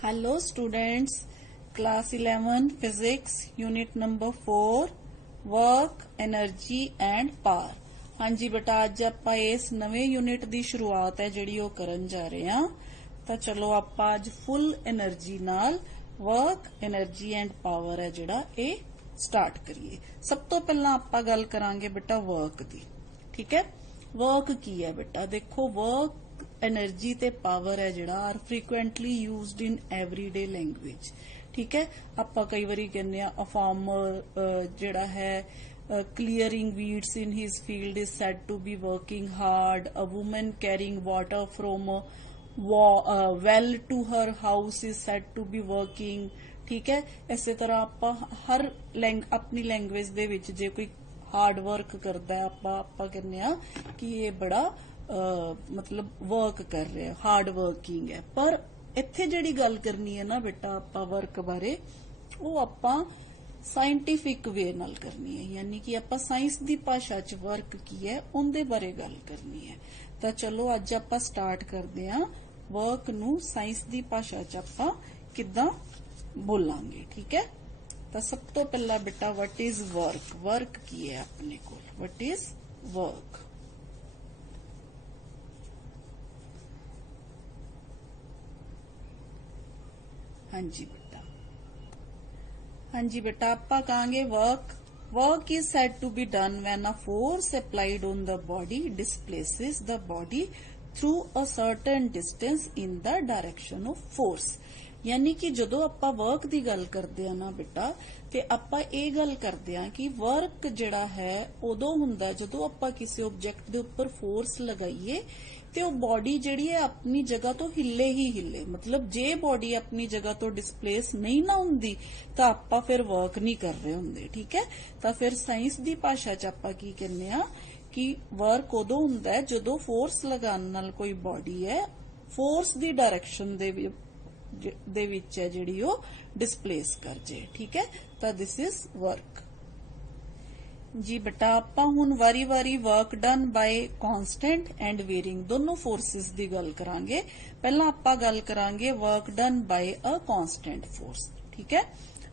Hello students, class 11 physics unit number 4 work energy and power। हाँ जी बेटा अज आप इस नवे यूनिट की शुरुआत है जिहड़ी वो करन जा रहे हैं। तो चलो आप अज फुल एनर्जी नाल वर्क एनर्जी एंड पावर है जिहड़ा ये स्टार्ट करिए। सब तो पहला आप गल करांगे बेटा वर्क की। ठीक है, वर्क की है बेटा, देखो वर्क एनर्जी ते पावर है जिहड़ा are frequently used in everyday language. ठीक है, आपां कई वारी कहने आ फार्मर जिहड़ा है clearing weeds in his field is said to be working hard, a woman carrying water from well to her house is said to be working. ठीक है, इसे तरह आपां हर अपनी लैंग्वेज दे विच जे कोई हार्ड वर्क करता है आपां कहने आ कि ये बड़ा मतलब वर्क कर रहे हैं, हार्ड वर्किंग है। पर इत्थे जिहड़ी गल करनी है ना बेटा आपां वर्क बारे, वो आपां साइंटिफिक वे नाल करनी है, यानी कि आपां साइंस दी भाषा च वर्क की है उनदे बारे गल करनी है। तो चलो अज आपां स्टार्ट करदे हां वर्क नू साइंस दी भाषा च आपां किदां बोलांगे। ठीक है, तो सब तो पहला बेटा व्हाट इज वर्क, वर्क की है अपने कोल, व्हाट इज वर्क। हाँ जी बेटा, हाँ जी बेटा आप कहांगे work is said to be done when a force applied on the body displaces the body through a certain distance in the direction of force. यानी कि जदों आपां वर्क की गल करते हैं ना बेटा, ते आपां ये गल करते हैं कि वर्क जिहड़ा है उदों हुंदा जदों आपां किसी ऑब्जेक्ट दे उपर फोर्स लगाइए ते वो बॉडी जिहड़ी है अपनी जगह तो हिले ही हिले। मतलब जे बॉडी अपनी जगह तो डिस्प्लेस नहीं ना हुंदी तो आपां फिर वर्क नहीं कर रहे हुंदे। ठीक है, तो फिर साइंस दी भाषा च आपां की कहने आ कि वर्क उदों हुंदा है जदों फोर्स लगान नाल कोई बॉडी है फोर्स दी डायरेक्शन दे विच है जिहड़ी वो डिस्प्लेस कर जे। ठीक है, तो दिस इज वर्क। जी बेटा आपां हुण वारी वारी work done by constant and varying दोनों फोर्सेस दी गल करांगे। पहला आपां गल करांगे work done by a constant force. ठीक है,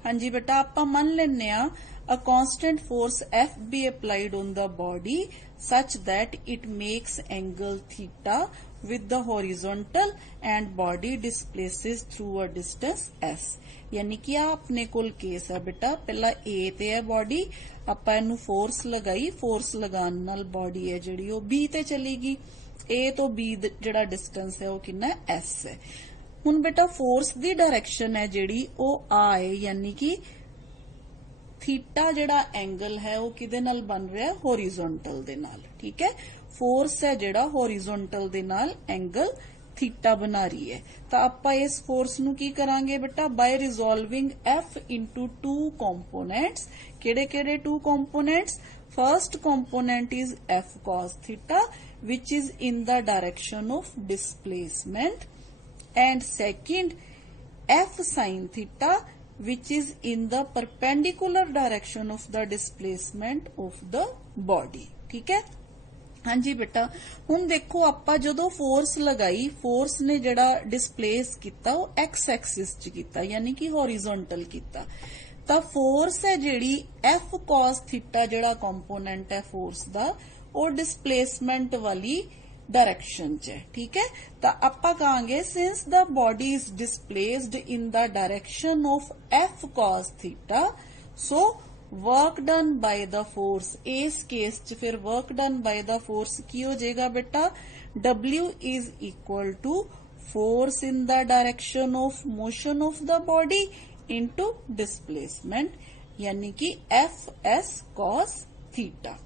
हाँ जी बेटा आपां मान लेने आ a constant force F be applied on the body such that it makes angle theta with the horizontal and body displaces through a distance s। यानी कि आ अपने कोल केस है बेटा, पहला A ते है बॉडी, आपां इनू फोर्स लगाई, फोर्स लगान नाल बॉडी है जिहड़ी वो B ते चलेगी। A तो B जिहड़ा डिस्टेंस है वो कितना है S है। हुण बेटा फोर्स दी डायरेक्शन है जिहड़ी वो आ है, यानी कि थीटा जिहड़ा एंगल है वो किदे नाल बन रहा है, होरिजोंटल दे नाल। ठीक है, फोर्स है जिहड़ा होरिजोंटल दे नाल एंगल थीटा बना रही है। तो आपां इस फोर्स नू की करांगे बेटा, by resolving F into two components. केड़े केड़े two components? First component is F cos theta which is in the direction of displacement, and second F sine theta which is in the perpendicular direction of the displacement of the body। ठीक है, हाँ जी बेटा हुण देखो आपां जदों force लगाई, फोर्स ने जिहड़ा डिस्प्लेस किया वो एक्स एक्सिस च किया, यानी कि हॉरिजोंटल किया। तो फोर्स है जिहड़ी एफ कॉस थीटा जिहड़ा कंपोनेंट है फोर्स दा वो डिस्प्लेसमेंट वाली डायरेक्शन च है। ठीक है, तो आपां कहांगे since the body is displaced in the direction of F cos theta so work done by the force. इस केस च फिर work done by the force की हो जाएगा बेटा, W is equal to force in the direction of motion of the body into displacement, यानी कि F S cos theta.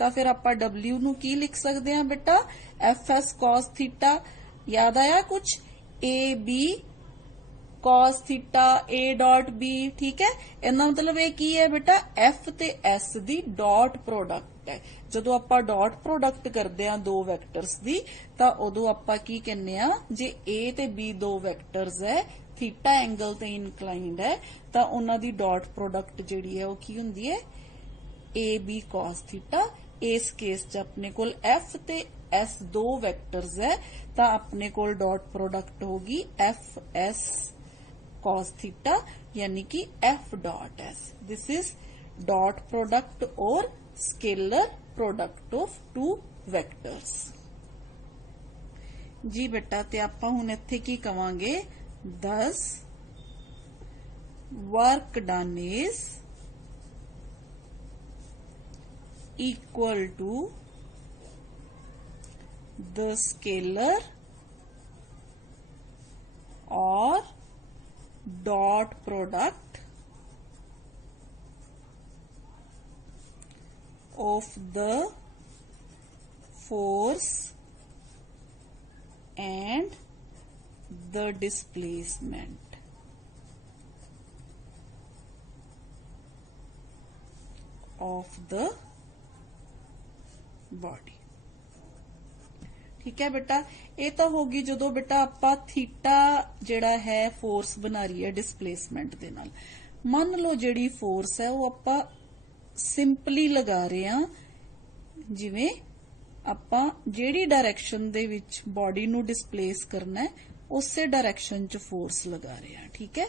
तो फिर आपां W नू की लिख सकते हैं बेटा, एफ एस कॉस थीटा। याद आया कुछ? A B cos theta A dot B. ठीक है, इहदा मतलब ये की है बेटा, एफ ते एस दी डॉट प्रोडक्ट है। जदों आपां डॉट प्रोडक्ट करदे आ दो वैक्टर्स दी तां उदों आपां की कहने आ, जे ए ते बी दो वैक्टर्स है, थीटा एंगल ते इनक्लाइंड है, तां उन्हां दी डॉट प्रोडक्ट जिहड़ी है वो की हुंदी है, ए बी कॉस थीटा। इस केस च अपने कोल एफ ते एस दो वैक्टर्स है, तां अपने कोल डॉट प्रोडक्ट होगी एफ एस cos theta यानी कि f dot s. This is dot product or scalar product of two vectors. जी बेटा ते आपां हुण इत्थे की कवांगे, thus work done is equal to the scalar or dot product of the force and the displacement of the body. ठीक है बेटा, ये तो होगी जो बेटा आपा थीटा जेड़ा है फोर्स बना रही है डिस्प्लेसमेंट दे नाल. मान लो जेड़ी फोर्स है वो आपा सिंपली लगा रहे हैं, जिवें ਆਪਾਂ ਜਿਹੜੀ डायरेक्शन ਦੇ ਵਿੱਚ बॉडी ਨੂੰ डिस्प्लेस करना है ਉਸੇ डायरेक्शन च फोर्स लगा रहे हैं. ठीक है,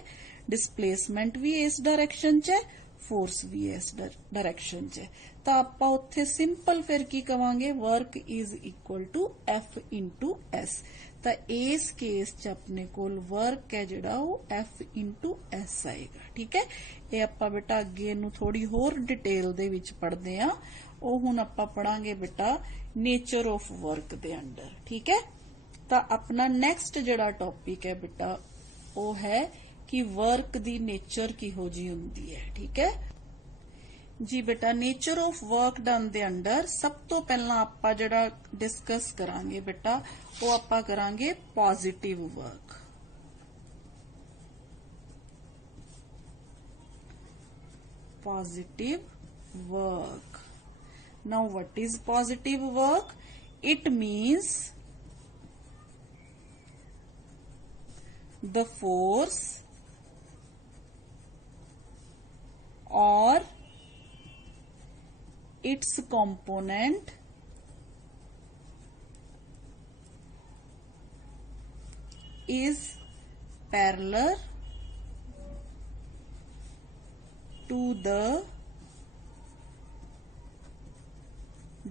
डिस्प्लेसमेंट भी इस डायरेक्शन च है, फोर्स भी इस डायरेक्शन च है. तो ਆਪਾਂ ਉੱਥੇ सिंपल फिर की कवांगे, work is equal to F into S. तो इस केस च अपने कोल वर्क है जिहड़ा वो एफ इंटू एस आएगा. ठीक है, ये आपां बेटा अगे नूं थोड़ी होर डिटेल दे विच पढ़दे आ. ਉਹ ਹੁਣ ਆਪਾਂ ਪੜਾਂਗੇ बेटा nature of work they under. ठीक है, तो अपना नेक्स्ट जिहड़ा टॉपिक है बेटा वो है कि वर्क दी नेचर किहो जी हुंदी है. ठीक है जी बेटा, nature of work done they under sub तो पहला आपां जिहड़ा डिस्कस करांगे बेटा वो आपां करांगे positive work. Positive work. Now what is positive work? It means the force or its component is parallel to the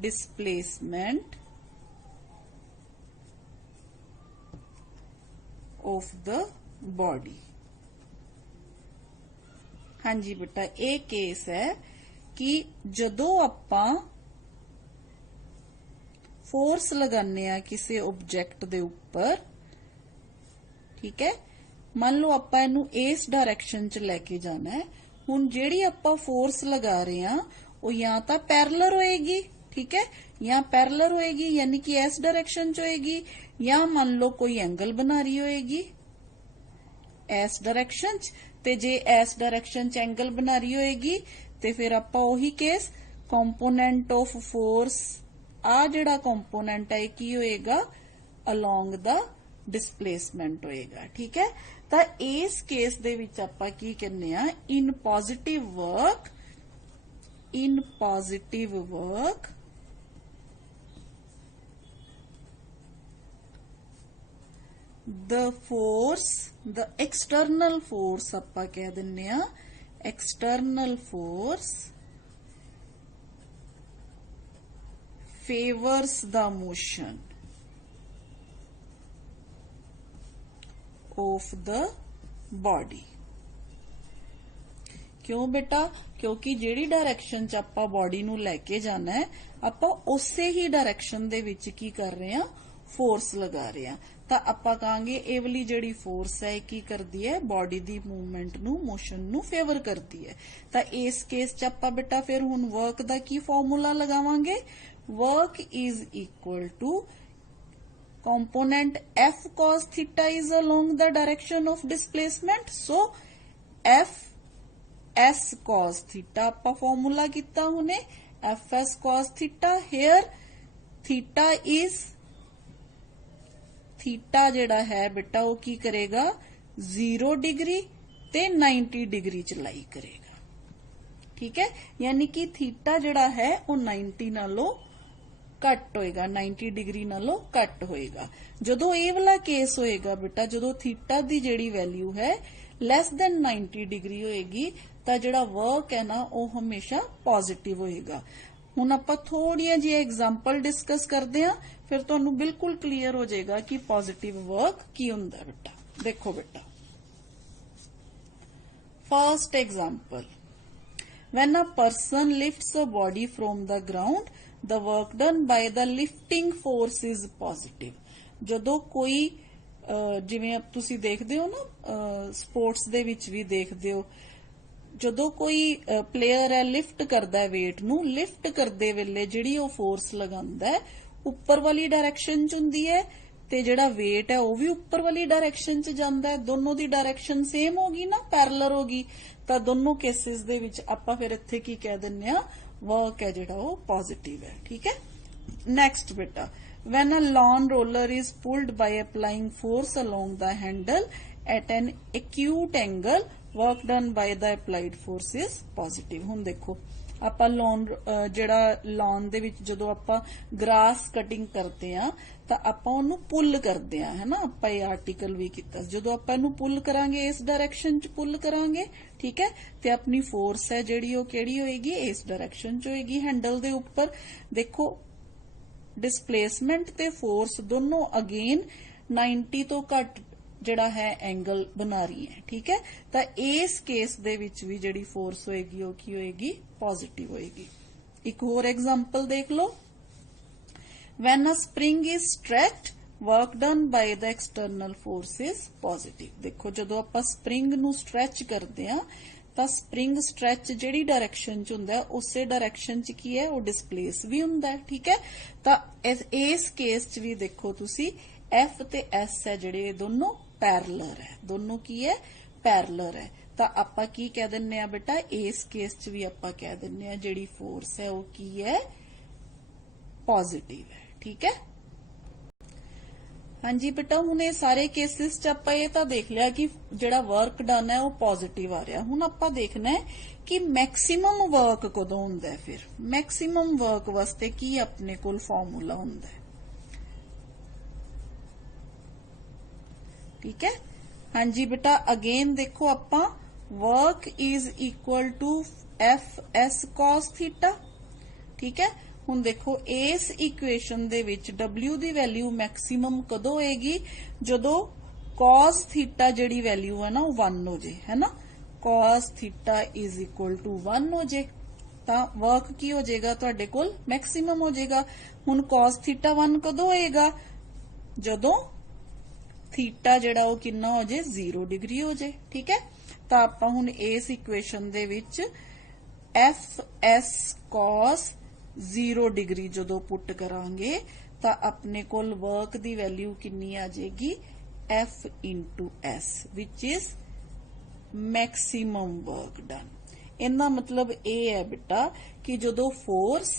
displacement of the body. हाँ जी बेटा, ये केस है कि जदों आपां फोर्स लगाने आ किसी ऑब्जेक्ट दे उपर. ठीक है, मान लो आपां इनू इस डायरेक्शन च लेके जाना है. हुण जिहड़ी आपां फोर्स लगा रहे हैं वो या तो पैरेलल होएगी. ठीक है, या पैरेलल होएगी यानी कि इस डायरेक्शन च होएगी, या मान लो कोई एंगल बना रही होएगी इस डायरेक्शन च. ते जे इस डायरेक्शन च एंगल बना रही होएगी ते फिर आपां ओही केस कंपोनेंट ऑफ फोर्स आ जिहड़ा कंपोनेंट है की होएगा अलोंग द डिस्प्लेसमेंट होएगा. ठीक है, तो इस केस दे विच आपां की करने आ, in positive work the force, the external force ਆਪਾਂ ਕਹਿ ਦਿੰਨੇ ਆ, external force favors the motion of the body. क्यों बेटा? क्योंकि ਜਿਹੜੀ डायरेक्शन च ਆਪਾਂ बॉडी ਨੂੰ लेके जाना है ਆਪਾਂ ਉਸੇ ही डायरेक्शन ਦੇ ਵਿੱਚ ਕੀ कर रहे हैं, फोर्स लगा रहे हैं. तो ਆਪਾਂ कहांगे ਇਹ वाली ਜਿਹੜੀ फोर्स है की करती है बॉडी दी मूवमेंट नू, मोशन नू फेवर करती है. तो इस केस च ਆਪਾਂ बेटा फिर हुण वर्क दा की फॉर्मूला लगावांगे, work is equal to component f cos theta is along the direction of displacement. So f s cos theta ਆਪਾਂ फॉर्मूला किता हुने, f s cos theta. here theta is theta जिहड़ा है बेटा वो की करेगा 0 डिग्री ते 90 डिग्री च लाई करेगा. ठीक है, यानी कि थीटा जिहड़ा है वो 90 नालों घट होएगा, 90 डिग्री नालों घट होएगा. जदों ये वाला केस होएगा बेटा, जदों थीटा दी जिहड़ी वैल्यू है ਲੈਸ ਦੈਨ 90 ਡਿਗਰੀ ਹੋਏਗੀ ਤਾਂ ਜਿਹੜਾ ਵਰਕ ਹੈ ਨਾ ਉਹ ਹਮੇਸ਼ਾ ਪੋਜ਼ਿਟਿਵ ਹੋਏਗਾ। ਹੁਣ ਆਪਾਂ ਥੋੜੀਆਂ ਜਿਹੀ ਐਗਜ਼ਾਮਪਲ ਡਿਸਕਸ ਕਰਦੇ ਹਾਂ, ਫਿਰ ਤੁਹਾਨੂੰ ਬਿਲਕੁਲ ਕਲੀਅਰ ਹੋ ਜਾਏਗਾ ਕਿ ਪੋਜ਼ਿਟਿਵ ਵਰਕ ਕੀ ਹੁੰਦਾ ਬੇਟਾ। ਦੇਖੋ ਬੇਟਾ, first example, when a person lifts a body from the ground, the work done by the lifting force is positive। ਜਦੋਂ ਕੋਈ ਜਿਵੇਂ ਤੁਸੀਂ ਦੇਖਦੇ ਹੋ ਨਾ ਸਪੋਰਟਸ ਦੇ ਵਿੱਚ ਵੀ ਦੇਖਦੇ ਹੋ, ਜਦੋਂ ਕੋਈ ਪਲੇਅਰ ਹੈ ਲਿਫਟ ਕਰਦਾ ਹੈ weight ਨੂੰ, ਲਿਫਟ ਕਰਦੇ ਵੇਲੇ ਜਿਹੜੀ ਉਹ ਫੋਰਸ ਲਗਾਉਂਦਾ ਹੈ ਉੱਪਰ ਵਾਲੀ ਡਾਇਰੈਕਸ਼ਨ ਚ ਹੁੰਦੀ ਹੈ ਤੇ ਜਿਹੜਾ weight ਹੈ ਉਹ ਵੀ ਉੱਪਰ ਵਾਲੀ ਡਾਇਰੈਕਸ਼ਨ ਚ ਜਾਂਦਾ ਹੈ। ਦੋਨੋਂ ਦੀ ਡਾਇਰੈਕਸ਼ਨ ਸੇਮ ਹੋਗੀ ਨਾ, ਪੈਰਲਲ ਹੋਗੀ, ਤਾਂ ਦੋਨੋਂ ਕੇਸਿਸ ਦੇ ਵਿੱਚ ਆਪਾਂ ਫਿਰ ਇੱਥੇ ਕੀ ਕਹਿ ਦਿੰਨੇ ਆ, ਵਰਕ ਹੈ ਜਿਹੜਾ ਉਹ ਪੋਜ਼ਿਟਿਵ ਹੈ। ਠੀਕ ਹੈ। ਨੈਕਸਟ ਬੇਟਾ, when a lawn roller is pulled by applying force along the handle at an acute angle, work done by the applied force is positive। ਹੁਣ ਦੇਖੋ ਆਪਾਂ ਲੌਨ ਜਿਹੜਾ ਲੌਨ ਦੇ ਵਿੱਚ ਜਦੋਂ ਆਪਾਂ ਗ੍ਰਾਸ ਕਟਿੰਗ ਕਰਦੇ ਆ ਤਾਂ ਆਪਾਂ ਉਹਨੂੰ ਪੁੱਲ ਕਰਦੇ ਆ, ਹੈ ਨਾ। ਆਪਾਂ ਇਹ ਆਰਟੀਕਲ ਵੀ ਕੀਤਾ, ਜਦੋਂ ਆਪਾਂ ਇਹਨੂੰ ਪੁੱਲ ਕਰਾਂਗੇ ਇਸ ਡਾਇਰੈਕਸ਼ਨ ਚ ਪੁੱਲ ਕਰਾਂਗੇ, ਠੀਕ ਹੈ, ਤੇ ਆਪਣੀ ਫੋਰਸ ਹੈ ਜਿਹੜੀ ਉਹ ਕਿਹੜੀ ਹੋਏਗੀ, ਇਸ ਡਾਇਰੈਕਸ਼ਨ ਚ ਹੋਏਗੀ ਹੈਂਡਲ ਦੇ ਉੱਪਰ। ਦੇਖੋ डिस्प्लेसमेंट ते फोर्स दोनों अगेन 90 तो घट ਜਿਹੜਾ ਹੈ एंगल बना रही है। ठीक है, तो इस केस दे विच भी जिहड़ी फोर्स होएगी वो की होएगी, पॉजिटिव होएगी। एक होर एग्जांपल देख लो, when a spring is stretched, work done by the external force is positive। देखो जदों आपां स्प्रिंग नू स्ट्रैच करदे आ ਤਾਂ ਸਪਰਿੰਗ ਸਟ੍ਰੈਚ ਜਿਹੜੀ ਡਾਇਰੈਕਸ਼ਨ ਚ ਹੁੰਦਾ ਉਸੇ ਡਾਇਰੈਕਸ਼ਨ ਚ ਕੀ ਹੈ, ਉਹ ਡਿਸਪਲੇਸ ਵੀ ਹੁੰਦਾ। ਠੀਕ ਹੈ, ਤਾਂ ਇਸ ਕੇਸ ਚ ਵੀ ਦੇਖੋ ਤੁਸੀਂ F ਤੇ S ਹੈ ਜਿਹੜੇ ਇਹ ਦੋਨੋਂ ਪੈਰਲਰ ਹੈ, ਦੋਨੋਂ ਕੀ ਹੈ, ਪੈਰਲਰ ਹੈ। ਤਾਂ ਆਪਾਂ ਕੀ ਕਹਿ ਦਿੰਨੇ ਆ ਬੇਟਾ, ਇਸ ਕੇਸ ਚ ਵੀ ਆਪਾਂ ਕਹਿ ਦਿੰਨੇ ਆ ਜਿਹੜੀ ਫੋਰਸ ਹੈ ਉਹ ਕੀ ਹੈ, ਪੋਜ਼ਿਟਿਵ ਹੈ। ਠੀਕ ਹੈ। ਹਾਂਜੀ ਬੇਟਾ, ਹੁਣ ਇਹ ਸਾਰੇ ਕੇਸਿਸ ਚ ਆਪਾਂ ਇਹ ਤਾਂ ਦੇਖ ਲਿਆ ਕਿ ਜਿਹੜਾ ਵਰਕ ਡਨ ਹੈ ਉਹ ਪੋਜ਼ਿਟਿਵ ਆ ਰਿਹਾ। ਹੁਣ ਆਪਾਂ ਦੇਖਣਾ ਹੈ ਕਿ ਮੈਕਸਿਮਮ ਵਰਕ ਕਦੋਂ ਹੁੰਦਾ ਹੈ। ਫਿਰ ਮੈਕਸਿਮਮ ਵਰਕ ਵਾਸਤੇ ਕੀ ਆਪਣੇ ਕੋਲ ਫਾਰਮੂਲਾ ਹੁੰਦਾ ਹੈ। ਠੀਕ ਹੈ। ਹਾਂਜੀ ਬੇਟਾ, ਅਗੇਨ ਦੇਖੋ ਆਪਾਂ work is equal to FS cos theta. ਠੀਕ ਹੈ। ਹੁਣ ਦੇਖੋ ਇਸ ਇਕੁਏਸ਼ਨ ਦੇ ਵਿੱਚ W ਦੀ ਵੈਲਿਊ ਮੈਕਸਿਮਮ ਕਦੋਂ ਹੋਏਗੀ, ਜਦੋਂ cos ਥੀਟਾ ਜਿਹੜੀ ਵੈਲਿਊ ਹੈ ਨਾ ਉਹ 1 ਹੋ ਜੇ, ਹੈ ਨਾ। cos theta is equal to 1 ਹੋ ਜੇ ਤਾਂ ਵਰਕ ਕੀ ਹੋ ਜਾਏਗਾ, ਤੁਹਾਡੇ ਕੋਲ ਮੈਕਸਿਮਮ ਹੋ ਜਾਏਗਾ। ਹੁਣ cos ਥੀਟਾ 1 ਕਦੋਂ ਹੋਏਗਾ, ਜਦੋਂ ਥੀਟਾ ਜਿਹੜਾ ਉਹ ਕਿੰਨਾ ਹੋ ਜੇ, 0 ਡਿਗਰੀ ਹੋ ਜੇ। ਠੀਕ ਹੈ, ਤਾਂ ਆਪਾਂ ਹੁਣ ਇਸ ਇਕੁਏਸ਼ਨ ਦੇ ਵਿੱਚ FS cos 0 डिग्री जो पुट करांगे तो अपने कोल वर्क दी वैल्यू कितनी आ जाएगी, F into S which is maximum work done. इनका मतलब ये है बेटा कि जो फोर्स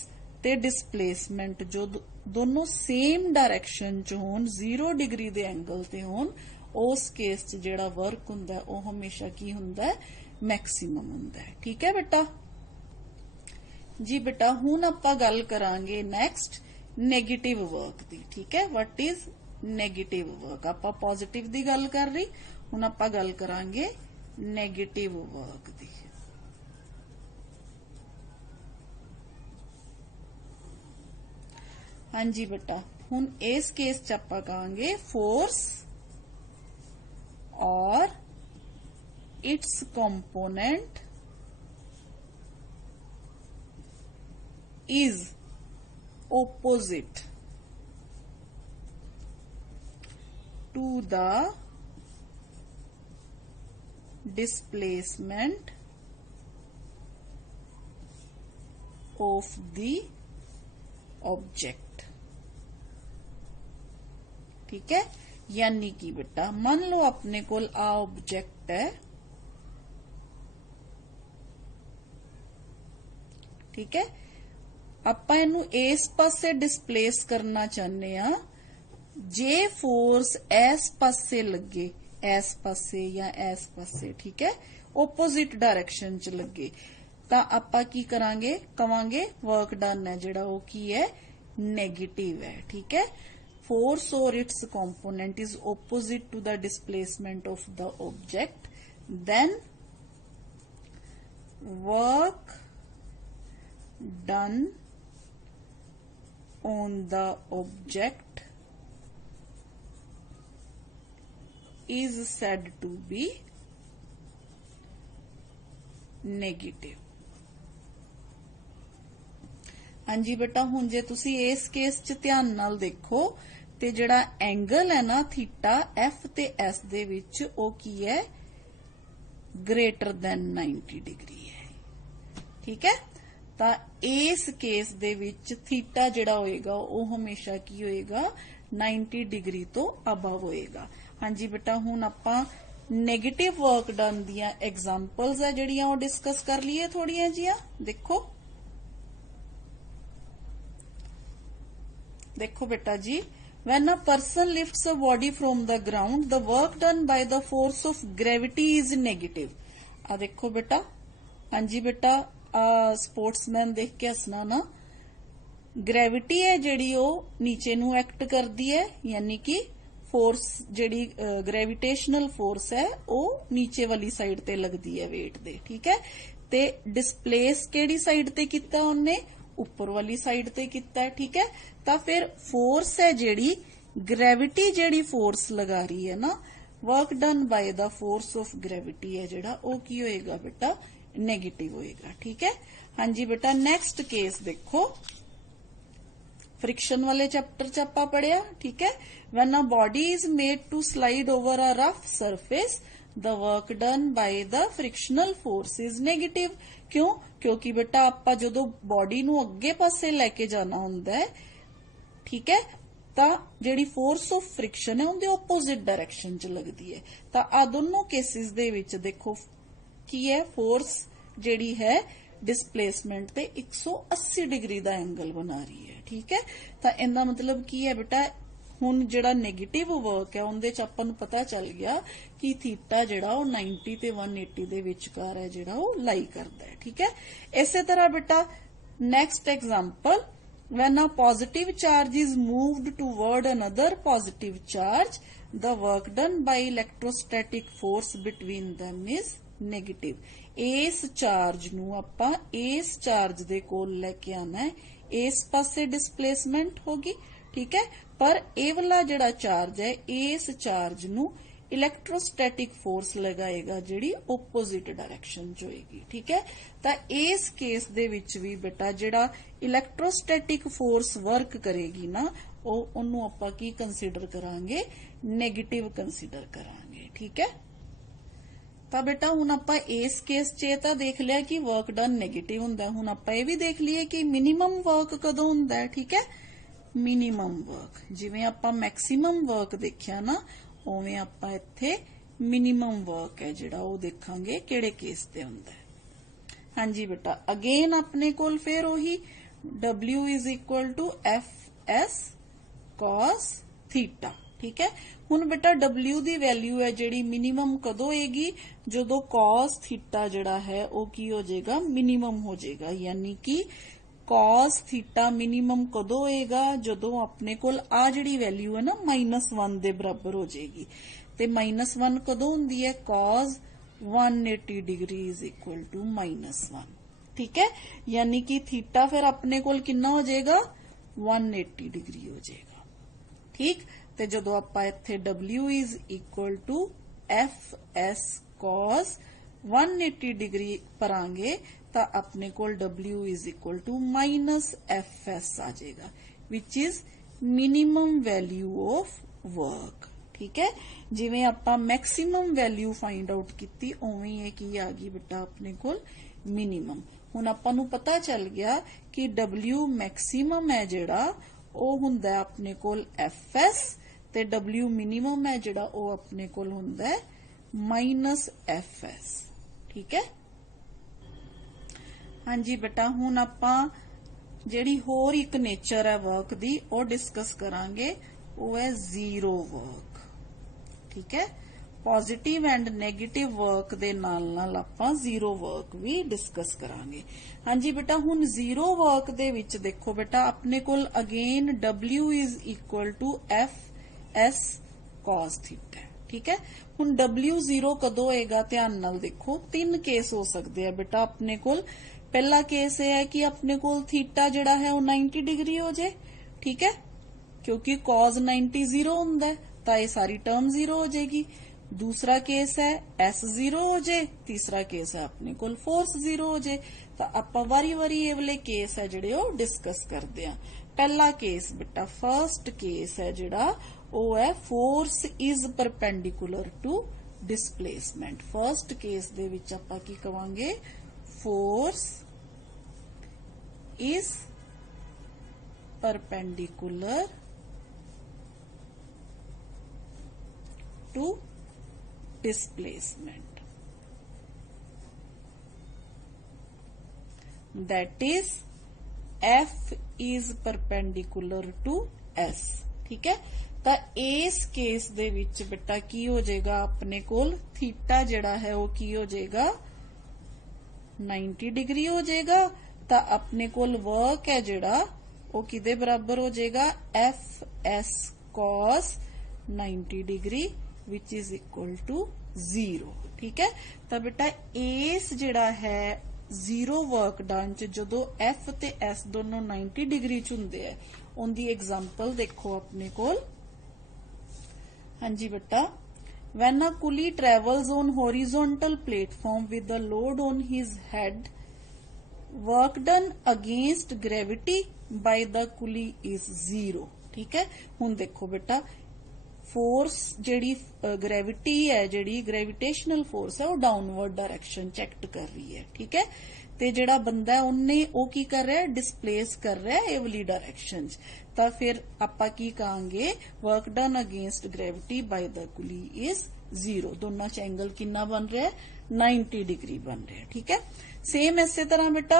ते डिस्प्लेसमेंट जो दोनों सेम डायरेक्शन च होन, 0 डिग्री दे एंगल ते होन, उस केस च जिहड़ा वर्क हुंदा है वो हमेशा की हुंदा है, मैक्सिमम हुंदा है। ठीक है बेटा जी। बेटा हुण आपां गल करांगे नैक्सट नैगेटिव वर्क दी। ठीक है, वट इज नैगेटिव वर्क। आपां पॉजिटिव दी गल कर रही, हुण आपां गल करांगे नैगेटिव वर्क दी। हाँ जी बेटा, हुण इस केस च आपां कहांगे फोर्स और it's component is opposite to the displacement of the object। ठीक है, यानी कि बेटा मान लो अपने कोल आ ऑब्जेक्ट है। ठीक है, ਆਪਾਂ ਇਹਨੂੰ ਇਸ ਪਾਸੇ ਡਿਸਪਲੇਸ ਕਰਨਾ ਚਾਹੁੰਦੇ ਆ। ਜੇ ਫੋਰਸ ਇਸ ਪਾਸੇ ਲੱਗੇ, ਇਸ ਪਾਸੇ ਜਾਂ ਇਸ ਪਾਸੇ, ਠੀਕ ਹੈ, ਆਪੋਜ਼ਿਟ ਡਾਇਰੈਕਸ਼ਨ ਚ ਲੱਗੇ, ਤਾਂ ਆਪਾਂ ਕੀ ਕਰਾਂਗੇ, ਕਵਾਂਗੇ ਵਰਕ ਡਨ ਹੈ ਜਿਹੜਾ ਉਹ ਕੀ ਹੈ, ਨੈਗੇਟਿਵ ਹੈ। ਠੀਕ ਹੈ, force or its component is opposite to the displacement of the object, then work done on the object is said to be negative। हाँ जी बेटा, हुण जे तुसी इस केस च ध्यान नाल देखो ते जिहड़ा एंगल है ना थीटा एफ ते एस दे विच ओ की है ग्रेटर दैन 90 डिग्री है। ठीक है, ਤਾਂ ਇਸ केस ਦੇ ਵਿੱਚ थीटा ਜਿਹੜਾ ਹੋਏਗਾ ਉਹ ਹਮੇਸ਼ਾ ਕੀ ਹੋਏਗਾ 90 डिग्री ਤੋਂ ਅਬਵ ਹੋਏਗਾ। ਹਾਂਜੀ ਬੇਟਾ, ਹੁਣ ਆਪਾਂ ਨੈਗੇਟਿਵ ਵਰਕ ਡਨ ਦੀਆਂ ਐਗਜ਼ਾਮਪਲਸ ਹੈ ਜਿਹੜੀਆਂ ਉਹ ਡਿਸਕਸ ਕਰ ਲਈਏ ਥੋੜੀਆਂ ਜੀਆਂ। देखो बेटा जी, when a person lifts a body from the ground, the work done by the force of gravity is negative। आ देखो बेटा, हाँ जी बेटा, स्पोर्ट्समैन देख के हसना ना। ग्रेविटी है जिहड़ी ओ नीचे नू एक्ट करदी है, यानी कि फोर्स जिहड़ी ग्रेविटेशनल फोर्स है ओ नीचे वाली साइड ते लगदी है वेट दे। ठीक है, ते डिस्प्लेस किहड़ी साइड ते कीता उन्ने, उपर वाली साइड ते कीता है। ठीक है, तो फिर फोर्स है जिहड़ी ग्रेविटी जिहड़ी फोर्स लगा रही है ना, work done by the force of gravity है जिहड़ा ओ की होएगा बेटा नेगेटिव होएगा। ठीक है, हाँ जी बेटा, नेक्स्ट केस देखो, फ्रिक्शन वाले चैप्टर च आपां पढ़िया। ठीक है, when a body is made to slide over a rough surface the work done by the frictional force is negative. क्यों? क्योंकि बेटा आपां जदों बॉडी नू अगे पासे लेके जाना हुंदा है, ठीक है, ਤਾਂ ਜਿਹੜੀ ਫੋਰਸ ਆਫ ਫ੍ਰਿਕਸ਼ਨ ਹੈ ਉਹਦੇ ਆਪੋਜ਼ਿਟ ਡਾਇਰੈਕਸ਼ਨ ਚ ਲੱਗਦੀ ਹੈ। ਤਾਂ ਆ ਦੋਨੋਂ ਕੇਸਿਸ ਦੇ ਵਿੱਚ ਦੇਖੋ ਕੀ ਹੈ, ਫੋਰਸ ਜਿਹੜੀ ਹੈ डिस्प्लेसमेंट ਤੇ 180 डिग्री ਦਾ एंगल बना रही है। ठीक है, ਤਾਂ ਇਹਦਾ ਮਤਲਬ ਕੀ ਹੈ ਬੇਟਾ, ਹੁਣ ਜਿਹੜਾ ਨੈਗੇਟਿਵ ਵਰਕ ਹੈ ਉਹਦੇ ਚ ਆਪਾਂ ਨੂੰ ਪਤਾ ਚੱਲ ਗਿਆ ਕਿ ਥੀਟਾ ਜਿਹੜਾ ਉਹ 90 ਤੇ 180 ਦੇ ਵਿਚਕਾਰ ਹੈ ਜਿਹੜਾ ਉਹ ਲਾਈ ਕਰਦਾ ਹੈ। ਠੀਕ ਹੈ, ਇਸੇ ਤਰ੍ਹਾਂ ਬੇਟਾ next example, when a positive charge is moved toward another positive charge, the work done by electrostatic force between them is negative। इस चार्ज नू आपां इस चार्ज दे कोल लेके आना है, इस पासे डिस्प्लेसमेंट होगी। ठीक है, पर ये वाला जिहड़ा चार्ज है इस चार्ज नू इलैक्ट्रोस्टैटिक फोर्स लगाएगा जिहड़ी ओपोजिट डायरेक्शन च होएगी। ठीक है, तो इस केस दे विच भी बेटा जिहड़ा इलैक्ट्रोस्टैटिक फोर्स वर्क करेगी ना ओनू आपां की कंसीडर करांगे, नेगेटिव कंसीडर करांगे। ठीक है, तो बेटा हुण आपां इस केस च तां देख लिया कि वर्क डन नेगेटिव हुंदा है। हुण आपां ये भी देख लीए कि मिनिमम वर्क कदों हुंदा है। ठीक है, मिनिमम वर्क जिवें आपां मैक्सिमम वर्क देखिया ना, उवें आपां इत्थे मिनिमम वर्क है जिहड़ा वो देखांगे किहड़े केस ते हुंदा है। हाँ जी बेटा, अगेन अपने कोल फिर ओही W is equal to F S cos theta. ठीक है, हुण बेटा W दी वैल्यू है जिहड़ी मिनिमम कदों होएगी, जदों कॉस थीटा जिहड़ा है वो की हो जाएगा मिनिमम हो जाएगा, यानी कि कॉस थीटा मिनिमम कदों होएगा, जदों अपने कोल आ जिहड़ी वैल्यू है ना -1 दे बराबर हो जाएगी। ते -1 कदों हुंदी है, cos 180 degree is equal to -1। ठीक है, यानी कि थीटा फिर अपने कोल कितना हो जाएगा 180 डिग्री हो जाएगा। ठीक, ते जदों आपां इत्थे W is equal to F S cos 180 degree भरांगे ਤਾਂ अपने कोल W is equal to -FS आ जाएगा, which is minimum value of work. ठीक है, जिवें आपां मैक्सिमम वैल्यू फाइंड आउट कीती उवें ही की आ गई बेटा अपने कोल मिनिमम। हुण आपां नूं पता चल गया कि W मैक्सिमम है जिहड़ा ਉਹ ਹੁੰਦਾ अपने कोल FS ते W मिनिमम है जिहड़ा ਉਹ अपने कोल ਹੁੰਦਾ -FS। ठीक है, हाँ जी बेटा, हुण आपां जिहड़ी होर एक नेचर है वर्क दी ਉਹ डिस्कस करांगे, ਉਹ है जीरो वर्क। ठीक है, पॉजिटिव एंड नेगेटिव वर्क दे नाल नाल आपां जीरो वर्क भी डिस्कस करांगे। हाँ जी बेटा, हुण जीरो वर्क दे विच देखो बेटा अपने कोल again W is equal to F S cos theta. ठीक है, ਹੁਣ W0 ਕਦੋਂ ਹੋਏਗਾ, ਧਿਆਨ ਨਾਲ ਦੇਖੋ। 3 केस हो सकते हैं बेटा अपने कोल। पहला केस यह है कि अपने कोल थीटा जिहड़ा है वो 90 डिग्री हो जाए, ठीक है, क्योंकि cos 90 0 हुंदा है, तो ये सारी टर्म 0 हो जाएगी। दूसरा केस है S 0 हो जाए, तीसरा केस है अपने कोल फोर्स 0 हो जाए। तो आपां वारी वारी ये वाले केस है जिहड़े वो डिस्कस करते हैं। पहला केस बेटा फर्स्ट केस है जिहड़ा वो है force is perpendicular to displacement. First case दे विच आपां की कहांगे, force is perpendicular to displacement, that is F is perpendicular to S, ठीक है। तो इस केस दे विच बेटा की हो जाएगा अपने कोल थीटा जिहड़ा है वो की हो जाएगा 90 डिग्री हो जाएगा। तो अपने कोल वर्क है जिहड़ा वो किदे बराबर हो जाएगा, F S cos 90 degree which is equal to 0, ठीक है। तो बेटा इस जिहड़ा है 0 वर्क डन च जदों एफ ते एस दोनों 90 डिग्री च हुंदे है, उनदी एग्जांपल देखो अपने कोल। हाँ जी बेटा, when a coolie travels on horizontal platform with the load on his head, work done against gravity by the coolie is 0, ठीक है। हुण देखो बेटा फोर्स जिहड़ी ग्रेविटी है, जिहड़ी ग्रेविटेशनल फोर्स है वो डाउनवर्ड डायरेक्शन चेक कर रही है, ठीक है। ते जिहड़ा बंदा है उन्हें वो की कर रहा है, डिस्प्लेस कर रहा है ए वाली डायरेक्शन च। तो फिर आपां की कहांगे, work done against gravity by the coolie is 0। दोनों च एंगल कितना बन रहा है, 90 डिग्री बन रहा है, ठीक है। सेम इसे तरह बेटा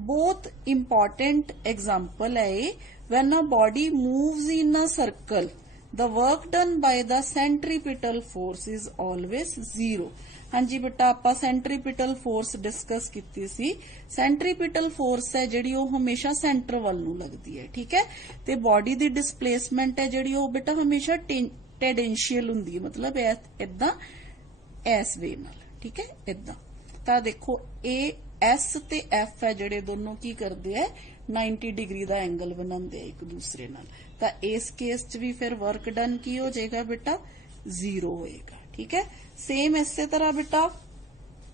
बहुत इंपॉर्टेंट एग्जाम्पल है, when a body moves in a circle, the work done by the centripetal force is always 0। हाँ जी बेटा, आपां सेंट्रीपिटल फोर्स डिस्कस कीती सी। सेंट्रीपिटल फोर्स है जिहड़ी वो हमेशा सेंटर वाल नूं लगदी है, ठीक है। ते बॉडी दी डिस्प्लेसमेंट है जिहड़ी वो बेटा हमेशा टेंजेंशियल हुंदी है, मतलब इदां इस वे नाल, ठीक है, इदां। तां देखो ए एस ते एफ है जिहड़े दोनों की करदे है, 90 डिग्री दा एंगल बनांदे है एक दूसरे नाल। तां इस केस च भी फिर वर्क डन की हो जाएगा बेटा, 0 होएगा, ठीक है। सेम इसे तरह बेटा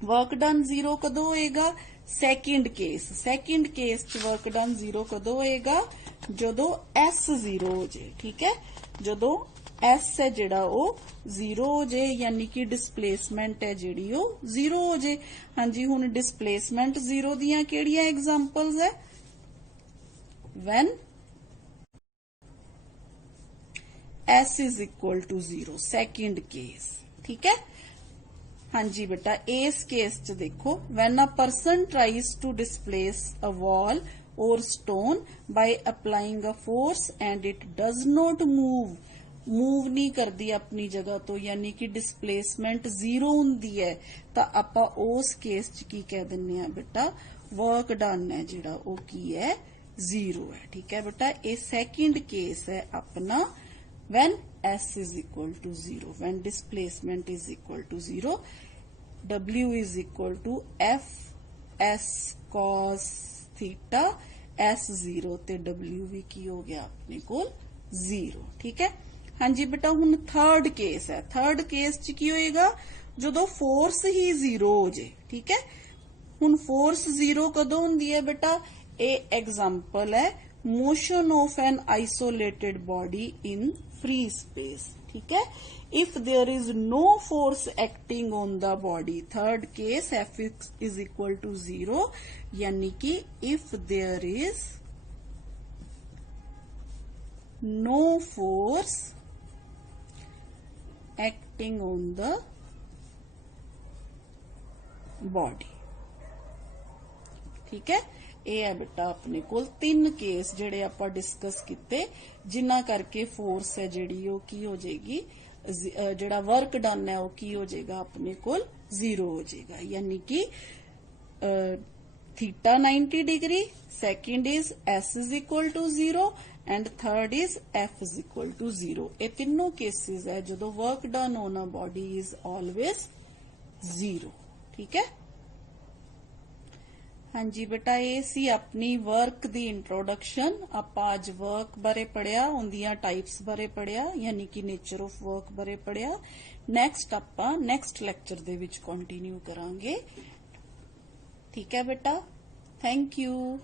वर्क डन 0 कदों होएगा, सेकंड केस च वर्क डन 0 कदों होएगा, जदों एस 0 हो जाए, ठीक है। जदों एस है जिहड़ा वो 0 हो जाए, यानी कि डिस्प्लेसमेंट है जिहड़ी वो 0 हो जाए। हाँ जी, हुण डिस्प्लेसमेंट 0 दियां किहड़ियां एग्जांपल्स है, when S is equal to 0, second case, ठीक है। हाँ जी बेटा, इस केस च देखो when a person tries to displace a wall or stone by applying a force and it does not move नहीं करती अपनी जगह तो, यानी कि डिस्प्लेसमेंट 0 हुंदी है, तो आपां उस केस च की कह दिन्ने आ बेटा, वर्क डन है जिहड़ा वो की है, 0 है, ठीक है बेटा। ये सेकंड केस है अपना when S is equal to 0, when displacement is equal to 0, W is equal to F S cos theta, S 0 ते W भी की हो गया अपने कोल 0, ठीक है। हाँ जी बेटा, हुण थर्ड केस है। थर्ड केस च की होएगा, जदों फोर्स ही 0 हो जाए, ठीक है। हुण फोर्स 0 कदों हुंदी है बेटा, ए एग्जांपल है motion of an isolated body in free space, ठीक है। If there is no force acting on the body, third case F is equal to 0, यानी कि if there is no force acting on the body, ठीक है। ये है बेटा अपने कोल 3 केस जिहड़े आपां डिस्कस किते, जिन्ना करके फोर्स है जिहड़ी वो की हो जाएगी, जिहड़ा वर्क डन है वो की हो जाएगा अपने कोल 0 हो जाएगा, यानी कि theta 90 degree, second is S is equal to 0 and third is F is equal to 0. ਇਹ ਤਿੰਨੋਂ cases ਹੈ ਜਦੋਂ work done on a body is always 0. ठीक है? ਹਾਂਜੀ ਬੇਟਾ ਇਹ ਸੀ ਆਪਣੀ ਵਰਕ ਦੀ ਇੰਟਰੋਡਕਸ਼ਨ। ਆਪਾਂ ਅੱਜ ਵਰਕ ਬਾਰੇ ਪੜਿਆ, ਉਹਦੀਆਂ ਟਾਈਪਸ ਬਾਰੇ ਪੜਿਆ, ਯਾਨੀ ਕਿ ਨੇਚਰ ਆਫ ਵਰਕ ਬਾਰੇ ਪੜਿਆ। ਨੈਕਸਟ ਆਪਾਂ ਨੈਕਸਟ ਲੈਕਚਰ ਦੇ ਵਿੱਚ ਕੰਟੀਨਿਊ ਕਰਾਂਗੇ। ਠੀਕ ਹੈ ਬੇਟਾ, ਥੈਂਕ ਯੂ।